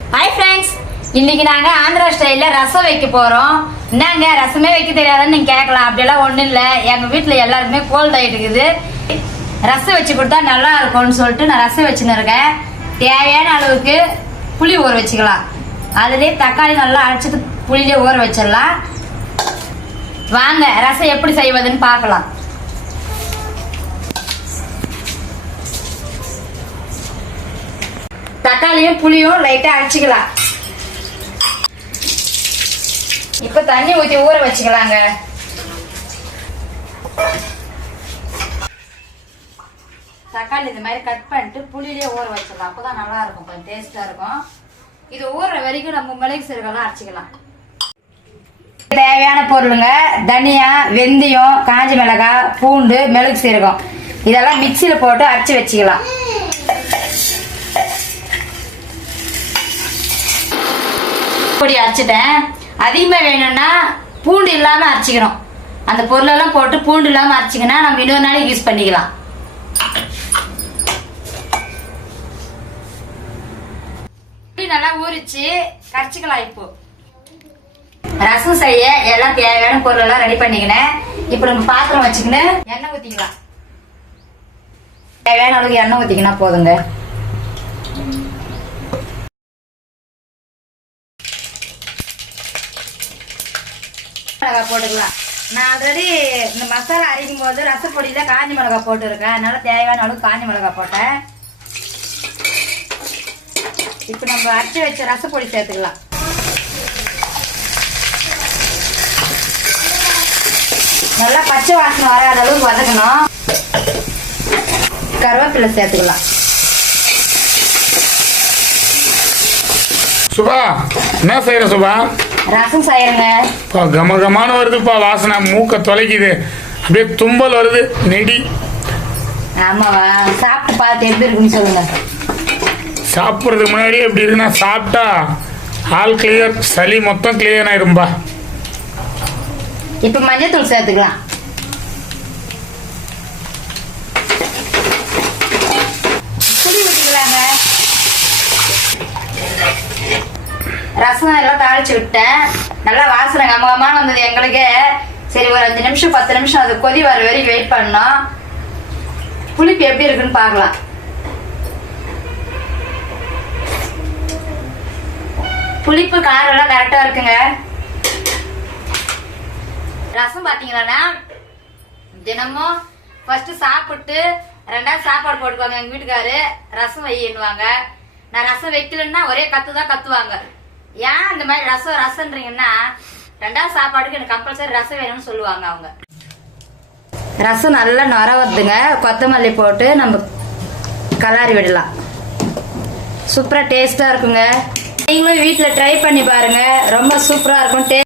Hi friends, இன்னைக்கு நாங்க ஆந்திரா ஸ்டைல்ல ரசம் வைக்க போறோம். என்னங்க ரசமே வைக்க தெரியாதுன்னு நீங்க கேட்கலாம். அப்படியெல்லாம் ஒண்ணும் இல்ல, எங்க வீட்டுல எல்லாருக்குமே கோல்ட் ஆயிட்டுக்குது. ரசம் வச்சு கொடுத்தா நல்லா இருக்கும்னு சொல்லிட்டு நான் ரசம் வச்சுன்னு இருக்கேன். தேவையான அளவுக்கு புளி ஊற வச்சுக்கலாம். அதுலேயே தக்காளி நல்லா அரைச்சிட்டு புளியிலே ஊற வச்சிடலாம். வாங்க ரசம் எப்படி செய்வதுன்னு பார்க்கலாம். தக்காளியும் புளியும் லைட்டா அரைச்சிக்கலாம். இப்ப தண்ணி ஊத்தி ஊற வச்சுக்கலாங்க. தக்காளி இந்த மாதிரி கட் பண்ணிட்டு புளியிலே ஊற வச்சிடலாம். அப்பதான் நல்லா இருக்கும், கொஞ்சம் டேஸ்டா இருக்கும். இது ஊற வரைக்கும் நம்ம மிளகு சீரகம் அரைச்சிக்கலாம். தேவையான பொருளுங்க: தனியா, வெந்தயம், காஞ்ச மிளகாய், பூண்டு, மிளகு சீரகம். இதெல்லாம் மிக்சியில போட்டு அரைச்சி வச்சுக்கலாம். பொடி அரைச்சிட்டேன். அதிகமாக வேணும்னா பூண்டு இல்லாம அரைச்சிக்கணும். அந்த பொருளெல்லாம் போட்டு பூண்டு இல்லாம அரைச்சிங்கன்னா நம்ம இன்னொரு நாளைக்கு யூஸ் பண்ணிக்கலாம். நல்லா ஊறிச்சு கரைச்சிக்கலாம். இப்போ ரசம் செய்ய எல்லாம் தேவையான பொருள் எல்லாம் ரெடி பண்ணிக்கினேன். இப்போ நம்ம பாத்திரம் வச்சுக்கின்னு எண்ணெய் ஊத்திக்கலாம். தேவையான அளவுக்கு எண்ணெய் ஊத்திக்கினா போதுங்க. மிளகாய் போட்டுக்கலாம். நான் ஆல்ரெடி இந்த மசாலா அரைக்கும் போது ரசப்பொடியில காஞ்சி மிளகாய் போட்டுருக்கேன். அதனால தேவையான அளவுக்கு காஞ்சி மிளகாய் போட்டேன். இப்ப நம்ம அரைச்சி வச்ச ரசப்பொடி சேர்த்துக்கலாம். நல்லா பச்சை வாசனை வராத அளவுக்கு வதக்கணும். கருவேப்பிலை சேர்த்துக்கலாம். சுபா, என்ன செய்யற சுபா? ரசம் செய்யறங்க. கம கமான வருதுப்பா, வாசனை மூக்க தொலைக்குது. அப்படியே தும்பல் வருது, நெடி. ஆமாவா? சாப்பிட்டு பார்த்து எப்படி இருக்குன்னு சொல்லுங்க. சாப்பிட்றதுக்கு முன்னாடி எப்படி இருக்குன்னா, சாப்பிட்டா ஆல் கிளியர், சளி மொத்தம் கிளியர் ஆயிடும்பா. இப்ப மஞ்சத்தூள் சேர்த்துக்கலாம். புளி ஊற்றிக்கலாங்க. ரசம் எல்லாம் தாளிச்சு விட்டேன். நல்லா வாசனை கமகமான வந்தது எங்களுக்கு. சரி, ஒரு 5 நிமிஷம் 10 நிமிஷம் அது கொதி வர வரைக்கும் வெயிட் பண்ணோம். புளிப்பு எப்படி இருக்குன்னு பார்க்கலாம். புளிப்பு காரம் எல்லாம் கரெக்டா இருக்குங்க. ரசம் பாத்தீங்கன்னா தினமும் ஃபர்ஸ்ட் சாப்பிட்டு 2வது சாப்பாடு போட்டுக்குவாங்க. எங்க வீட்டுக்காரு ரசம் வையின்னுவாங்க. நான் ரசம் வைக்கலன்னா ஒரே கத்துதான் கத்துவாங்க. ஏன் இந்த மாதிரி ரசம்ன்றீங்கன்னா, 2வது சாப்பாடுக்கு எனக்கு கம்பல்சரி ரசம் வேணும்னு சொல்லுவாங்க அவங்க. ரசம் நல்லா நொர வருதுங்க. கொத்தமல்லி போட்டு நம்ம கலாரி விடலாம். சூப்பரா டேஸ்டா இருக்குங்க. நீங்களும் வீட்டுல ட்ரை பண்ணி பாருங்க. ரொம்ப சூப்பரா இருக்கும்.